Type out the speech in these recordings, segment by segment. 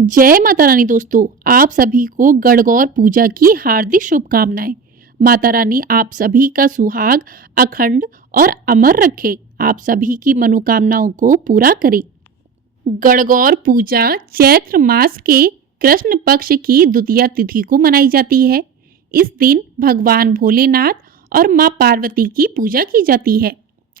जय माता रानी दोस्तों, आप सभी को गणगौर पूजा की हार्दिक शुभकामनाएं। माता रानी आप सभी का सुहाग अखंड और अमर रखे, आप सभी की मनोकामनाओं को पूरा करे। गणगौर पूजा चैत्र मास के कृष्ण पक्ष की द्वितीया तिथि को मनाई जाती है। इस दिन भगवान भोलेनाथ और मां पार्वती की पूजा की जाती है।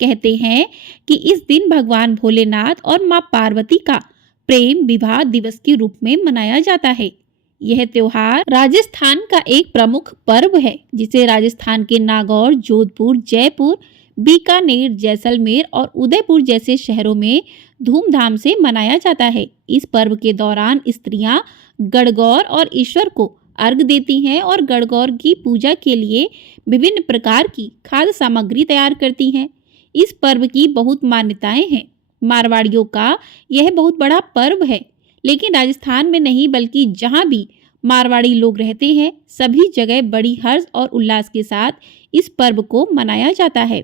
कहते हैं कि इस दिन भगवान भोलेनाथ और मां पार्वती का प्रेम विवाह दिवस के रूप में मनाया जाता है। यह त्योहार राजस्थान का एक प्रमुख पर्व है, जिसे राजस्थान के नागौर, जोधपुर, जयपुर, बीकानेर, जैसलमेर और उदयपुर जैसे शहरों में धूमधाम से मनाया जाता है। इस पर्व के दौरान स्त्रियां गणगौर और ईश्वर को अर्घ देती हैं और गणगौर की पूजा के लिए विभिन्न प्रकार की खाद्य सामग्री तैयार करती हैं। इस पर्व की बहुत मान्यताएं हैं। मारवाड़ियों का यह बहुत बड़ा पर्व है, लेकिन राजस्थान में नहीं बल्कि जहां भी मारवाड़ी लोग रहते हैं, सभी जगह बड़ी हर्ष और उल्लास के साथ इस पर्व को मनाया जाता है।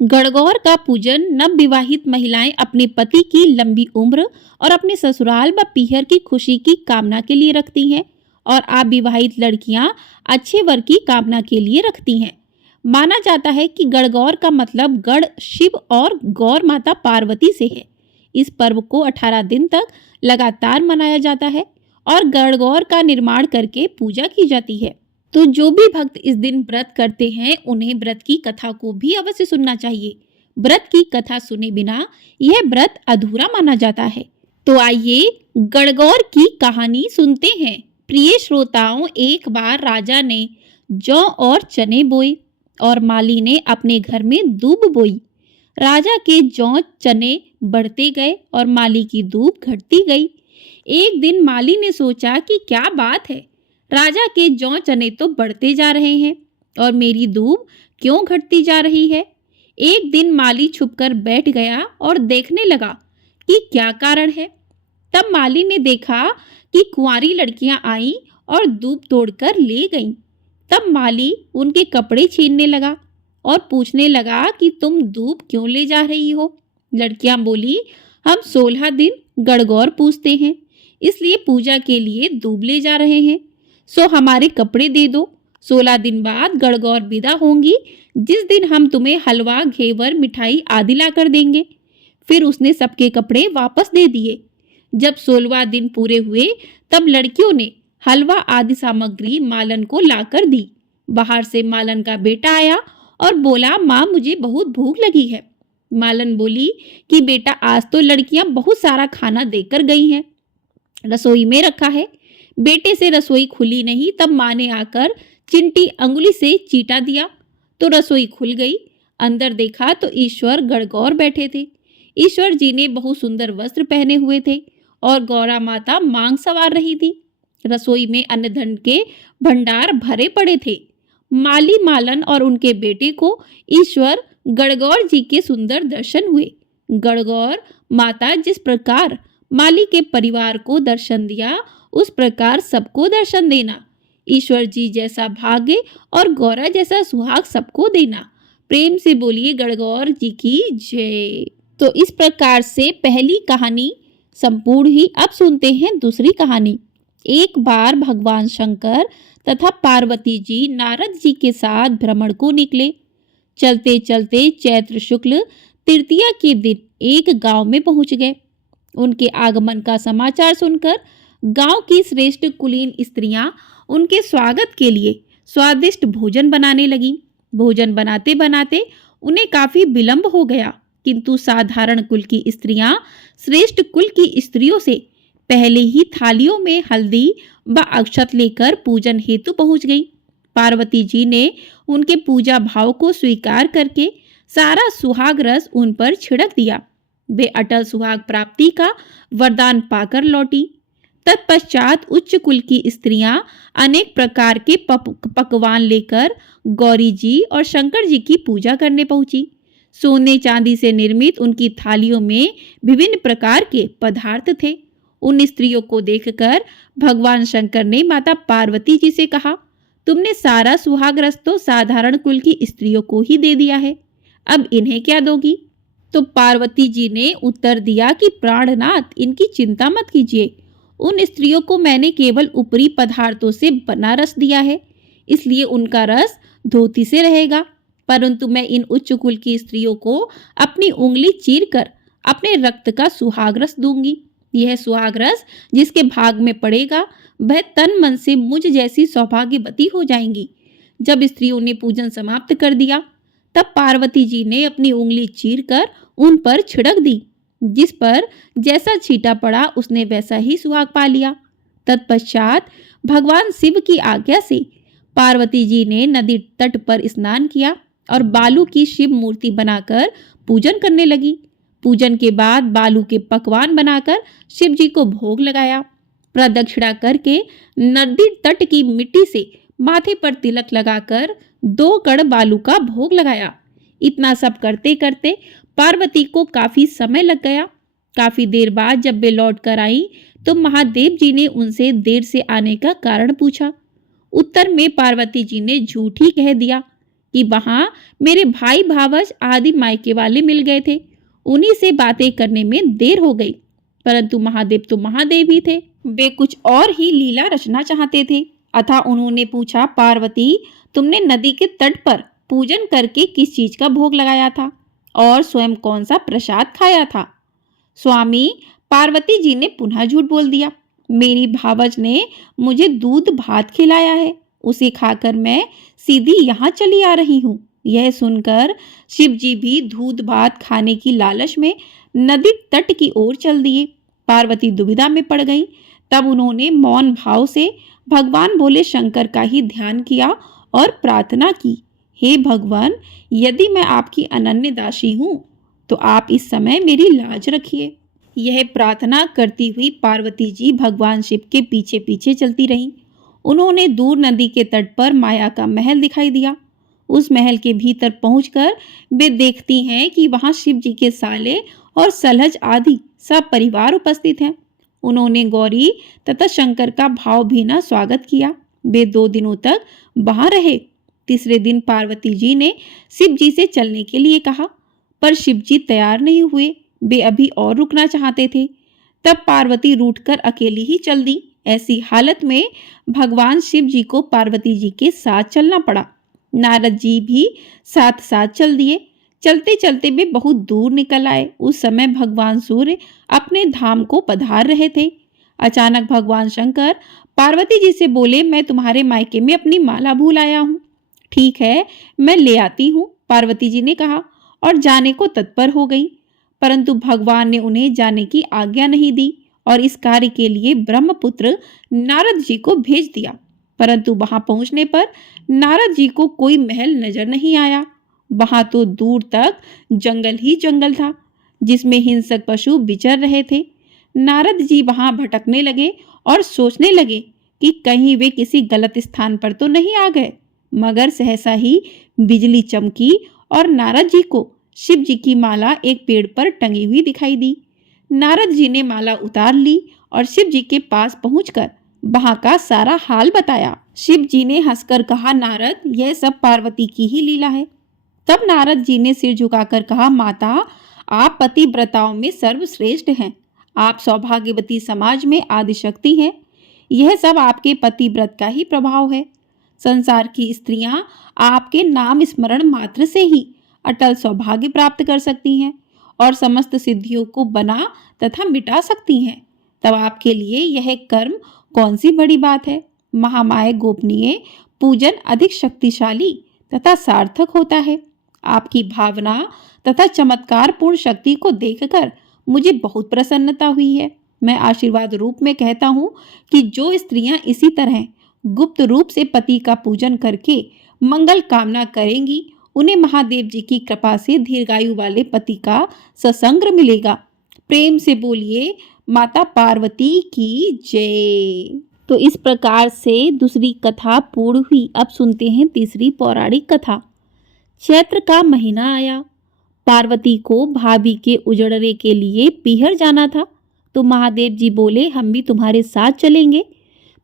गणगौर का पूजन नवविवाहित महिलाएं अपने पति की लंबी उम्र और अपने ससुराल व पीहर की खुशी की कामना के लिए रखती हैं, और अविवाहित लड़कियां अच्छे वर की कामना के लिए रखती हैं। माना जाता है कि गणगौर का मतलब गण शिव और गौर माता पार्वती से है। इस पर्व को 18 दिन तक लगातार मनाया जाता है और गणगौर का निर्माण करके पूजा की जाती है। तो जो भी भक्त इस दिन व्रत करते हैं, उन्हें व्रत की कथा को भी अवश्य सुनना चाहिए। व्रत की कथा सुने बिना यह व्रत अधूरा माना जाता है। तो आइए गणगौर की कहानी सुनते हैं। प्रिय श्रोताओं, एक बार राजा ने जौ और चने बोए और माली ने अपने घर में दूब बोई। राजा के जौ चने बढ़ते गए और माली की दूब घटती गई। एक दिन माली ने सोचा कि क्या बात है, राजा के जौ चने तो बढ़ते जा रहे हैं और मेरी दूब क्यों घटती जा रही है। एक दिन माली छुपकर बैठ गया और देखने लगा कि क्या कारण है। तब माली ने देखा कि कुंवारी लड़कियां आईं और दूब तोड़कर ले गईं। तब माली उनके कपड़े छीनने लगा और पूछने लगा कि तुम दूब क्यों ले जा रही हो। लड़कियां बोली, हम 16 दिन गणगौर पूजते हैं, इसलिए पूजा के लिए दूब ले जा रहे हैं, सो हमारे कपड़े दे दो। 16 दिन बाद गणगौर विदा होंगी, जिस दिन हम तुम्हें हलवा, घेवर, मिठाई आदि ला कर देंगे। फिर उसने सबके कपड़े वापस दे दिए। जब 16वां दिन पूरे हुए, तब लड़कियों ने हलवा आदि सामग्री मालन को लाकर दी। बाहर से मालन का बेटा आया और बोला, माँ मुझे बहुत भूख लगी है। मालन बोली कि बेटा, आज तो लड़कियां बहुत सारा खाना देकर गई हैं, रसोई में रखा है। बेटे से रसोई खुली नहीं, तब माँ ने आकर चिंटी अंगुली से चीटा दिया तो रसोई खुल गई। अंदर देखा तो ईश्वर गणगौर बैठे थे। ईश्वर जी ने बहुत सुंदर वस्त्र पहने हुए थे और गौरा माता मांग सवार रही थी। रसोई में अन्न धन के भंडार भरे पड़े थे। माली, मालन और उनके बेटे को ईश्वर गणगौर जी के सुंदर दर्शन हुए। गणगौर माता जिस प्रकार माली के परिवार को दर्शन दिया, उस प्रकार सबको दर्शन देना। ईश्वर जी जैसा भाग्य और गौरा जैसा सुहाग सबको देना। प्रेम से बोलिए गणगौर जी की जय। तो इस प्रकार से पहली कहानी संपूर्ण ही। अब सुनते हैं दूसरी कहानी। एक बार भगवान शंकर तथा पार्वती जी नारद जी के साथ भ्रमण को निकले। चलते चलते चैत्र शुक्ल तृतीया के दिन एक गांव में पहुंच गए। उनके आगमन का समाचार सुनकर गांव की श्रेष्ठ कुलीन स्त्रियां उनके स्वागत के लिए स्वादिष्ट भोजन बनाने लगीं। भोजन बनाते बनाते उन्हें काफी विलंब हो गया, किंतु साधारण कुल की स्त्रियां श्रेष्ठ कुल की स्त्रियों से पहले ही थालियों में हल्दी व अक्षत लेकर पूजन हेतु पहुंच गई। पार्वती जी ने उनके पूजा भाव को स्वीकार करके सारा सुहाग रस उन पर छिड़क दिया। वे अटल सुहाग प्राप्ति का वरदान पाकर लौटी। तत्पश्चात उच्च कुल की स्त्रियां अनेक प्रकार के पकवान लेकर गौरी जी और शंकर जी की पूजा करने पहुंची। सोने चांदी से निर्मित उनकी थालियों में विभिन्न प्रकार के पदार्थ थे। उन स्त्रियों को देखकर भगवान शंकर ने माता पार्वती जी से कहा, तुमने सारा सुहाग रस तो साधारण कुल की स्त्रियों को ही दे दिया है, अब इन्हें क्या दोगी। तो पार्वती जी ने उत्तर दिया कि प्राणनाथ, इनकी चिंता मत कीजिए, उन स्त्रियों को मैंने केवल ऊपरी पदार्थों से बना रस दिया है, इसलिए उनका रस धोती से रहेगा। परंतु मैं इन उच्च कुल की स्त्रियों को अपनी उंगली चीरकर अपने रक्त का सुहाग रस दूंगी। यह सुहाग रस जिसके भाग में पड़ेगा वह तन मन से मुझ जैसी सौभाग्यवती हो जाएंगी। जब स्त्रियों ने पूजन समाप्त कर दिया तब पार्वती जी ने अपनी उंगली चीरकर उन पर छिड़क दी। जिस पर जैसा छींटा पड़ा उसने वैसा ही सुहाग पा लिया। तत्पश्चात भगवान शिव की आज्ञा से पार्वती जी ने नदी तट पर स्नान किया और बालू की शिव मूर्ति बनाकर पूजन करने लगी। पूजन के बाद बालू के पकवान बनाकर शिव जी को भोग लगाया। प्रदक्षिणा करके नदी तट की मिट्टी से माथे पर तिलक लगाकर 2 कण बालू का भोग लगाया। इतना सब करते करते पार्वती को काफी समय लग गया। काफी देर बाद जब वे लौट कर आई तो महादेव जी ने उनसे देर से आने का कारण पूछा। उत्तर में पार्वती जी ने झूठ ही कह दिया कि वहां मेरे भाई भावज आदि मायके वाले मिल गए थे, उन्हीं से बातें करने में देर हो गई। परंतु महादेव तो महादेव ही थे, वे कुछ और ही लीला रचना चाहते थे। अतः उन्होंने पूछा, पार्वती तुमने नदी के तट पर पूजन करके किस चीज का भोग लगाया था और स्वयं कौन सा प्रसाद खाया था? स्वामी, पार्वती जी ने पुनः झूठ बोल दिया। मेरी भावज ने मुझे दूध भात खिलाया है, उसे खाकर मैं सीधी यहाँ चली आ रही हूँ। यह सुनकर शिव जी भी दूध भात खाने की लालच में नदी तट की ओर चल दिए। पार्वती दुविधा में पड़ गई। तब उन्होंने मौन भाव से भगवान भोले शंकर का ही ध्यान किया और प्रार्थना की, हे भगवान, यदि मैं आपकी अनन्य दासी हूँ तो आप इस समय मेरी लाज रखिए। यह प्रार्थना करती हुई पार्वती जी भगवान शिव के पीछे पीछे चलती रहीं। उन्होंने दूर नदी के तट पर माया का महल दिखाई दिया। उस महल के भीतर पहुंचकर वे देखती हैं कि वहां शिव जी के साले और सलहज आदि सब परिवार उपस्थित हैं। उन्होंने गौरी तथा शंकर का भावभीना स्वागत किया। वे 2 दिनों तक वहां रहे। तीसरे दिन पार्वती जी ने शिव जी से चलने के लिए कहा, पर शिव जी तैयार नहीं हुए। वे अभी और रुकना चाहते थे। तब पार्वती रूठकर अकेली ही चल दी। ऐसी हालत में भगवान शिव जी को पार्वती जी के साथ चलना पड़ा। नारद जी भी साथ साथ चल दिए। चलते चलते वे बहुत दूर निकल आए। उस समय भगवान सूर्य अपने धाम को पधार रहे थे। अचानक भगवान शंकर पार्वती जी से बोले, मैं तुम्हारे मायके में अपनी माला भूल आया हूँ। ठीक है, मैं ले आती हूँ, पार्वती जी ने कहा और जाने को तत्पर हो गई। परंतु भगवान ने उन्हें जाने की आज्ञा नहीं दी और इस कार्य के लिए ब्रह्मपुत्र नारद जी को भेज दिया। परंतु वहां पहुंचने पर नारद जी को कोई महल नजर नहीं आया। वहां तो दूर तक जंगल ही जंगल था जिसमें हिंसक पशु विचर रहे थे। नारद जी वहां भटकने लगे और सोचने लगे कि कहीं वे किसी गलत स्थान पर तो नहीं आ गए। मगर सहसा ही बिजली चमकी और नारद जी को शिव जी की माला एक पेड़ पर टंगी हुई दिखाई दी। नारद जी ने माला उतार ली और शिव जी के पास पहुंचकर वहां का सारा हाल बताया। शिव जी ने हंसकर कहा, नारद, यह सब पार्वती की ही लीला है। तब नारद जी ने सिर झुकाकर कहा, माता, आप पतिव्रताओं में सर्वश्रेष्ठ हैं। आप सौभाग्यवती समाज में आदिशक्ति हैं। यह सब आपके पतिव्रत का ही प्रभाव है। संसार की स्त्रियां आपके नाम स्मरण मात्र से ही अटल सौभाग्य प्राप्त कर सकती हैं और समस्त सिद्धियों को बना तथा मिटा सकती हैं। तब आपके लिए यह कर्म कौन सी बड़ी बात है? महामाया गोपनीय पूजन अधिक शक्तिशाली तथा सार्थक होता है। आपकी भावना तथा चमत्कार पूर्ण शक्ति को देखकर मुझे बहुत प्रसन्नता हुई है। मैं आशीर्वाद रूप में कहता हूँ कि जो स्त्रियां इसी तरह गुप्त रूप से पति का पूजन करके मंगल कामना करेंगी, उन्हें महादेव जी की कृपा से दीर्घायु वाले पति का ससंग मिलेगा। प्रेम से बोलिए, माता पार्वती की जय। तो इस प्रकार से दूसरी कथा पूर्ण हुई। अब सुनते हैं तीसरी पौराणिक कथा। चैत्र का महीना आया। पार्वती को भाभी के उजड़ने के लिए पीहर जाना था, तो महादेव जी बोले, हम भी तुम्हारे साथ चलेंगे।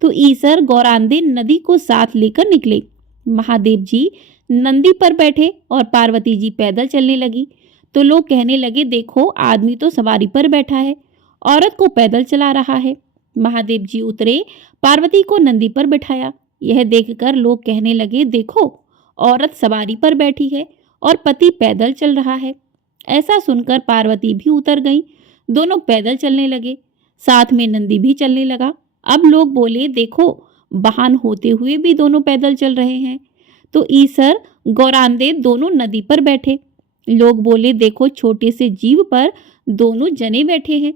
तो ईसर गौरांदे नदी को साथ लेकर निकले। महादेव जी नंदी पर बैठे और पार्वती जी पैदल चलने लगी। तो लोग कहने लगे, देखो, आदमी तो सवारी पर बैठा है, औरत को पैदल चला रहा है। महादेव जी उतरे, पार्वती को नंदी पर बिठाया। यह देखकर लोग कहने लगे, देखो, औरत सवारी पर बैठी है और पति पैदल चल रहा है। ऐसा सुनकर पार्वती भी उतर गईं। दोनों पैदल चलने लगे, साथ में नंदी भी चलने लगा। अब लोग बोले, देखो, वाहन होते हुए भी दोनों पैदल चल रहे हैं। तो ईसर गौरांदे दोनों नदी पर बैठे। लोग बोले, देखो, छोटे से जीव पर दोनों जने बैठे हैं।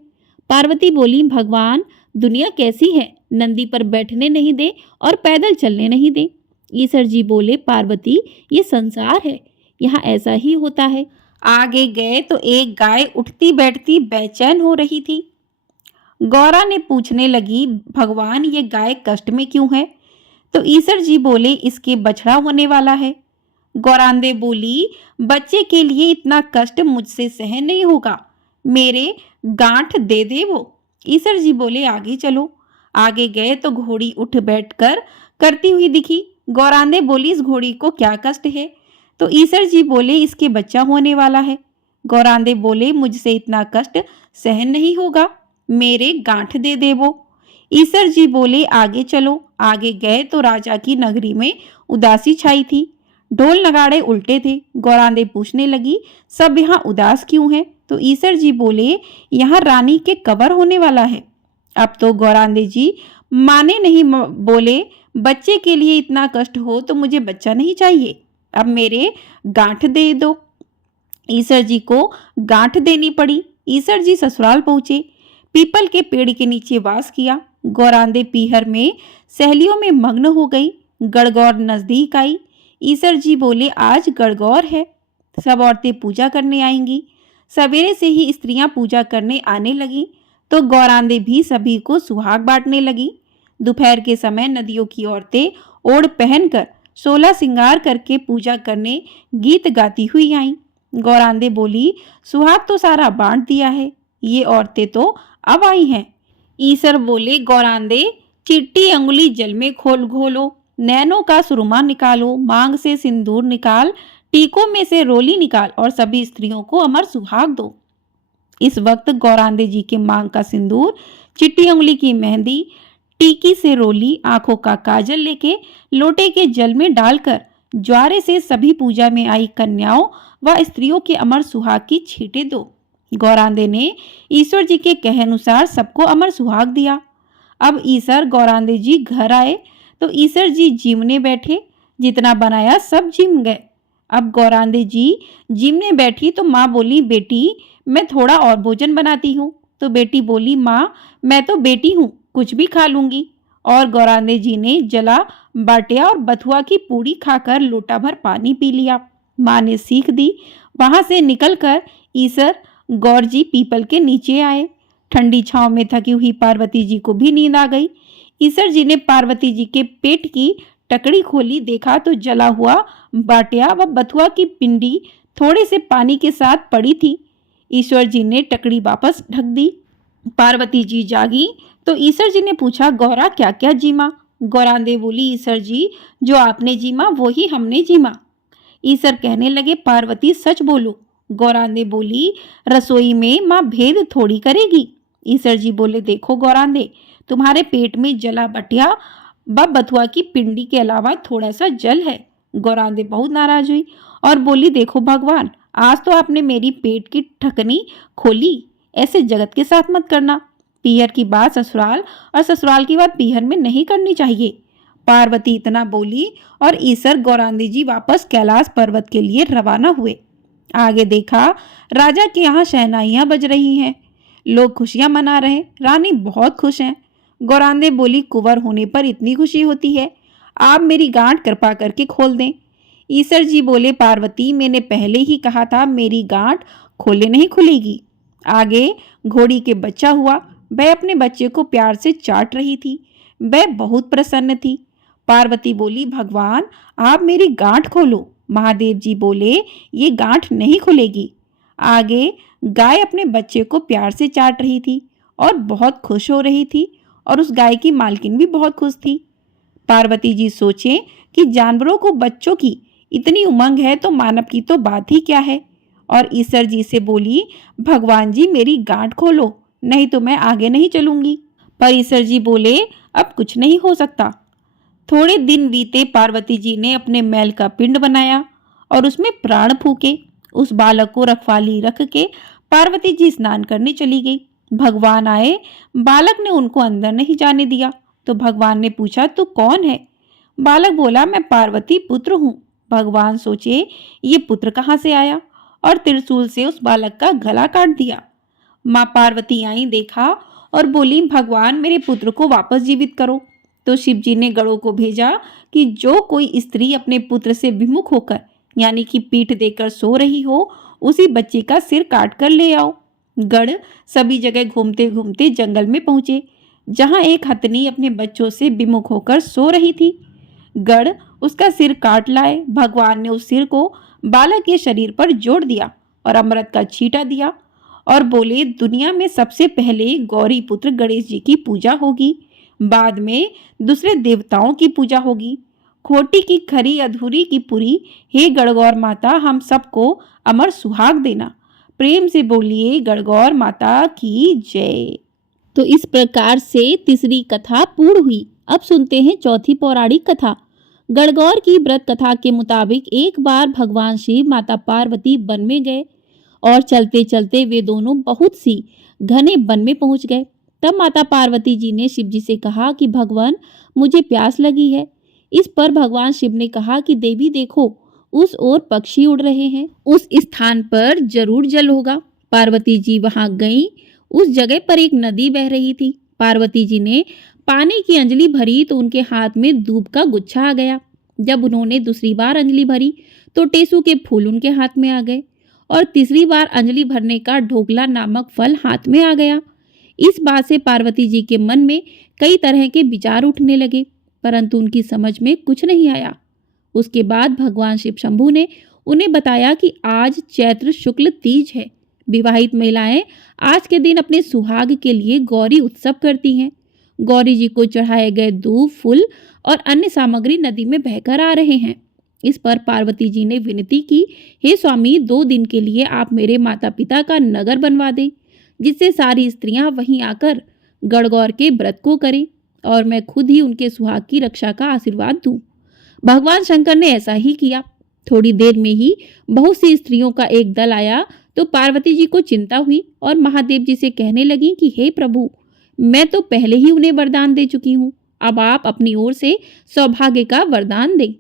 पार्वती बोली, भगवान, दुनिया कैसी है, नंदी पर बैठने नहीं दे और पैदल चलने नहीं दे। ईसर जी बोले, पार्वती, ये संसार है, यहाँ ऐसा ही होता है। आगे गए तो एक गाय उठती बैठती बेचैन हो रही थी। गौरा ने पूछने लगी, भगवान, ये गाय कष्ट में क्यों है? तो ईसर जी बोले, इसके बछड़ा होने वाला है। गौरांदे बोली, बच्चे के लिए इतना कष्ट मुझसे सहन नहीं होगा, मेरे गांठ दे दे वो। ईसर जी बोले, आगे चलो। आगे गए तो घोड़ी उठ बैठकर करती हुई दिखी। गौरांदे बोली, इस घोड़ी को क्या कष्ट है? तो ईसर जी बोले, इसके बच्चा होने वाला है। गौरांदे बोले, मुझसे इतना कष्ट सहन नहीं होगा, मेरे गांठ दे दे वो। ईसर जी बोले, आगे चलो। आगे गए तो राजा की नगरी में उदासी छाई थी। ढोल नगाड़े उल्टे थे। गौरांदे पूछने लगी, सब यहाँ उदास क्यों हैं? तो ईसर जी बोले, यहाँ रानी के कवर होने वाला है। अब तो गौरांदे जी माने नहीं, बोले, बच्चे के लिए इतना कष्ट हो तो मुझे बच्चा नहीं चाहिए, अब मेरे गांठ दे दो। ईसर जी को गांठ देनी पड़ी। ईसर जी ससुराल पहुंचे, पीपल के पेड़ के नीचे वास किया। गौरांदे पीहर में सहेलियों में मग्न हो गई। गणगौर नजदीक आई। ईसर जी बोले, आज गणगौर है, सब औरतें पूजा करने आएंगी। सवेरे से ही स्त्रियां पूजा करने आने लगी तो गौरांदे भी सभी को सुहाग बांटने लगी। दोपहर के समय नदियों की औरतें ओढ़ पहनकर 16 श्रृंगार करके पूजा करने गीत गाती हुई आईं। गौरांदे बोली, सुहाग तो सारा बांट दिया है, ये औरतें तो अब आई हैं। ईसर बोले, गौरांदे, चिट्टी अंगुली जल में खोल घोलो, नैनों का सुरमा निकालो, मांग से सिंदूर निकाल, टीकों में से रोली निकाल और सभी स्त्रियों को अमर सुहाग दो। इस वक्त गौरांदे जी के मांग का सिंदूर, चिट्टी अंगुली की मेहंदी, टीकी से रोली, आंखों का काजल लेके लोटे के जल में डालकर ज्वारे से सभी पूजा में आई कन्याओं व स्त्रियों के अमर सुहाग की छींटे दो। गौरांदे ने ईश्वर जी के कहे अनुसार सबको अमर सुहाग दिया। अब ईसर गौरांदे जी घर आए तो ईसर जी जीमने बैठे, जितना बनाया सब जीम गए। अब गौरांदे जी जीमने बैठी तो माँ बोली, बेटी, मैं थोड़ा और भोजन बनाती हूँ। तो बेटी बोली, माँ, मैं तो बेटी हूँ, कुछ भी खा लूंगी। और गौरांदे जी ने जला बाटिया और बथुआ की पूड़ी खाकर लोटा भर पानी पी लिया। माँ ने सीख दी। वहां से निकलकर ईसर गौर जी पीपल के नीचे आए। ठंडी छांव में थकी हुई पार्वती जी को भी नींद आ गई। ईसर जी ने पार्वती जी के पेट की टकड़ी खोली, देखा तो जला हुआ बाटिया व बथुआ की पिंडी थोड़े से पानी के साथ पड़ी थी। ईश्वर जी ने टकड़ी वापस ढक दी। पार्वती जी जागी तो ईसर जी ने पूछा, गौरा, क्या क्या जीमा? गौरांदे बोली, ईसर जी, जो आपने जीमा वो ही हमने जीमा। ईसर कहने लगे, पार्वती, सच बोलो। गौरांदे बोली, रसोई में माँ भेद थोड़ी करेगी। ईसर जी बोले, देखो गौरांदे, तुम्हारे पेट में जला बटिया व बथुआ की पिंडी के अलावा थोड़ा सा जल है। गौरांदे बहुत नाराज हुई और बोली, देखो भगवान, आज तो आपने मेरी पेट की ढकनी खोली, ऐसे जगत के साथ मत करना। पीहर की बात ससुराल और ससुराल की बात पीहर में नहीं करनी चाहिए। पार्वती इतना बोली और ईसर गौरांदे जी वापस कैलाश पर्वत के लिए रवाना हुए। आगे देखा, राजा के यहाँ शहनाइयाँ बज रही हैं, लोग खुशियां मना रहे, रानी बहुत खुश हैं। गौरांदे बोली, कुंवर होने पर इतनी खुशी होती है, आप मेरी गांठ कृपा करके खोल दें। ईसर जी बोले, पार्वती, मैंने पहले ही कहा था, मेरी गांठ खोले नहीं खुलेगी। आगे घोड़ी के बच्चा हुआ, वह अपने बच्चे को प्यार से चाट रही थी, वह बहुत प्रसन्न थी। पार्वती बोली, भगवान, आप मेरी गांठ खोलो। महादेव जी बोले, ये गांठ नहीं खुलेगी। आगे गाय अपने बच्चे को प्यार से चाट रही थी और बहुत खुश हो रही थी और उस गाय की मालकिन भी बहुत खुश थी। पार्वती जी सोचे कि जानवरों को बच्चों की इतनी उमंग है तो मानव की तो बात ही क्या है। और ईसर जी से बोली, भगवान जी, मेरी गांठ खोलो, नहीं तो मैं आगे नहीं चलूंगी। पर ईश्वर जी बोले, अब कुछ नहीं हो सकता। थोड़े दिन बीते, पार्वती जी ने अपने मैल का पिंड बनाया और उसमें प्राण फूके। उस बालक को रखवाली रख के पार्वती जी स्नान करने चली गई। भगवान आए, बालक ने उनको अंदर नहीं जाने दिया। तो भगवान ने पूछा, तू कौन है? बालक बोला, मैं पार्वती पुत्र हूँ। भगवान सोचे, ये पुत्र कहाँ से आया, और त्रिशूल से उस बालक का गला काट दिया। माँ पार्वती आई, देखा और बोली, भगवान मेरे पुत्र को वापस जीवित करो। तो शिव जी ने गणों को भेजा कि जो कोई स्त्री अपने पुत्र से विमुख होकर यानी कि पीठ देकर सो रही हो, उसी बच्चे का सिर काट कर ले आओ। गण सभी जगह घूमते घूमते जंगल में पहुंचे, जहां एक हथनी अपने बच्चों से विमुख होकर सो रही थी। गण उसका सिर काट लाए। भगवान ने उस सिर को बालक के शरीर पर जोड़ दिया और अमृत का छींटा दिया और बोले, दुनिया में सबसे पहले गौरी पुत्र गणेश जी की पूजा होगी, बाद में दूसरे देवताओं की पूजा होगी। खोटी की खरी, अधूरी की पूरी। हे गणगौर माता, हम सबको अमर सुहाग देना। प्रेम से बोलिए, गणगौर माता की जय। तो इस प्रकार से तीसरी कथा पूर्ण हुई। अब सुनते हैं चौथी पौराणिक कथा। गणगौर की व्रत कथा के मुताबिक एक बार भगवान शिव माता पार्वती वन में गए और चलते चलते वे दोनों बहुत सी घने वन में पहुंच गए। तब माता पार्वती जी ने शिव जी से कहा कि भगवान, मुझे प्यास लगी है। इस पर भगवान शिव ने कहा कि देवी देखो, उस ओर पक्षी उड़ रहे हैं, उस स्थान पर जरूर जल होगा। पार्वती जी वहां गईं। उस जगह पर एक नदी बह रही थी। पार्वती जी ने पानी की अंजलि भरी तो उनके हाथ में दूब का गुच्छा आ गया। जब उन्होंने दूसरी बार अंजलि भरी तो टेसू के फूल उनके हाथ में आ गए और तीसरी बार अंजलि भरने का ढोकला नामक फल हाथ में आ गया। इस बात से पार्वती जी के मन में कई तरह के विचार उठने लगे, परंतु उनकी समझ में कुछ नहीं आया। उसके बाद भगवान शिव शंभू ने उन्हें बताया कि आज चैत्र शुक्ल तीज है। विवाहित महिलाएं आज के दिन अपने सुहाग के लिए गौरी उत्सव करती हैं। गौरी जी को चढ़ाए गए दूब, फूल और अन्य सामग्री नदी में बहकर आ रहे हैं। इस पर पार्वती जी ने विनती की, हे स्वामी, 2 दिन के लिए आप मेरे माता पिता का नगर बनवा दें, जिससे सारी स्त्रियां वहीं आकर गणगौर के व्रत को करें और मैं खुद ही उनके सुहाग की रक्षा का आशीर्वाद दूं। भगवान शंकर ने ऐसा ही किया। थोड़ी देर में ही बहुत सी स्त्रियों का एक दल आया तो पार्वती जी को चिंता हुई और महादेव जी से कहने लगी कि हे प्रभु, मैं तो पहले ही उन्हें वरदान दे चुकी हूँ, अब आप अपनी ओर से सौभाग्य का वरदान दें।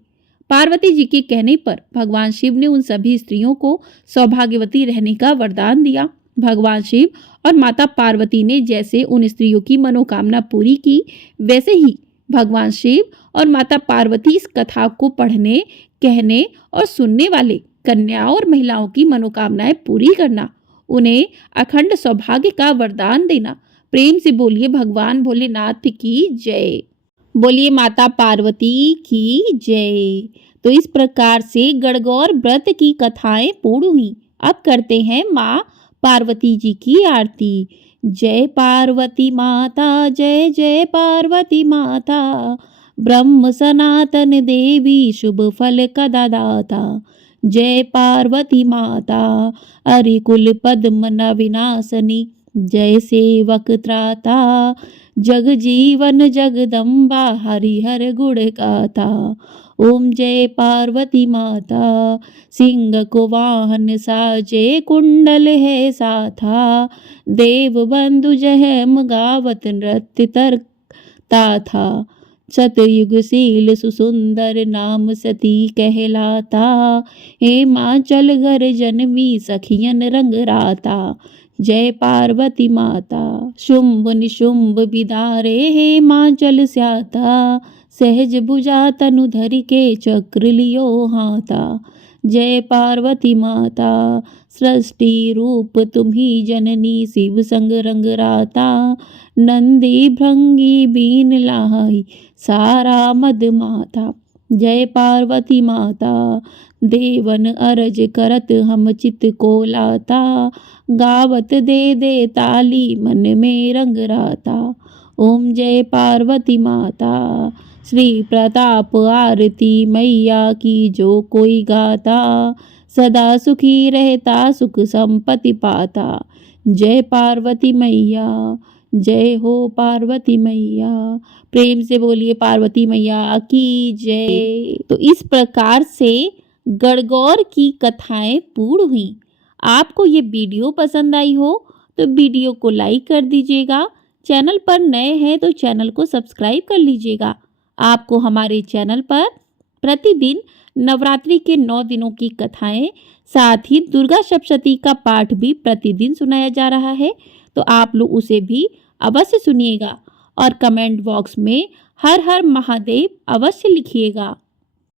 पार्वती जी के कहने पर भगवान शिव ने उन सभी स्त्रियों को सौभाग्यवती रहने का वरदान दिया। भगवान शिव और माता पार्वती ने जैसे उन स्त्रियों की मनोकामना पूरी की, वैसे ही भगवान शिव और माता पार्वती इस कथा को पढ़ने, कहने और सुनने वाले कन्याओं और महिलाओं की मनोकामनाएं पूरी करना, उन्हें अखंड सौभाग्य का वरदान देना। प्रेम से बोलिए, भगवान भोलेनाथ की जय। बोलिए माता पार्वती की जय। तो इस प्रकार से गणगौर व्रत की कथाएं पूर्ण हुई। अब करते हैं माँ पार्वती जी की आरती। जय पार्वती माता, जय जय पार्वती माता, ब्रह्म सनातन देवी, शुभ फल कदा दाता। जय पार्वती माता, अरिकुल पद्म न विनाशनी, जय सेवक त्राता, जग जीवन जगदम्बा, हरिहर गुण गाथा। ओम जय पार्वती माता, सिंह को वाहन साजे, कुंडल है साथा, देव बंधु जहम गावत नृत्य तरता था। सतयुगशील सुसुंदर नाम सती कहलाता, हिमाचल घर जन्मी सखियन रंग राता। जय पार्वती माता, शुंभ निशुंभ बिदारे, हिमाचल स्याता, सहज भुजा तनु धरि के चक्र लियो हाथा। जय पार्वती माता, सृष्टि रूप तुम्ही जननी, शिव संग रंग राता, नंदी भृंगी बीन लाही, सारा मद माता। जय पार्वती माता, देवन अरज करत हम चित को लाता, गावत दे दे ताली मन में रंग राता। ओम जय पार्वती माता, श्री प्रताप आरती मैया की, जो कोई गाता, सदा सुखी रहता, सुख संपत्ति पाता। जय पार्वती मैया, जय हो पार्वती मैया। प्रेम से बोलिए पार्वती मैया की जय। तो इस प्रकार से गणगौर की कथाएं पूर्ण हुई। आपको ये वीडियो पसंद आई हो तो वीडियो को लाइक कर दीजिएगा। चैनल पर नए हैं तो चैनल को सब्सक्राइब कर लीजिएगा। आपको हमारे चैनल पर प्रतिदिन नवरात्रि के 9 दिनों की कथाएं, साथ ही दुर्गा सप्तशती का पाठ भी प्रतिदिन सुनाया जा रहा है, तो आप लोग उसे भी अवश्य सुनिएगा और कमेंट बॉक्स में हर हर महादेव अवश्य लिखिएगा।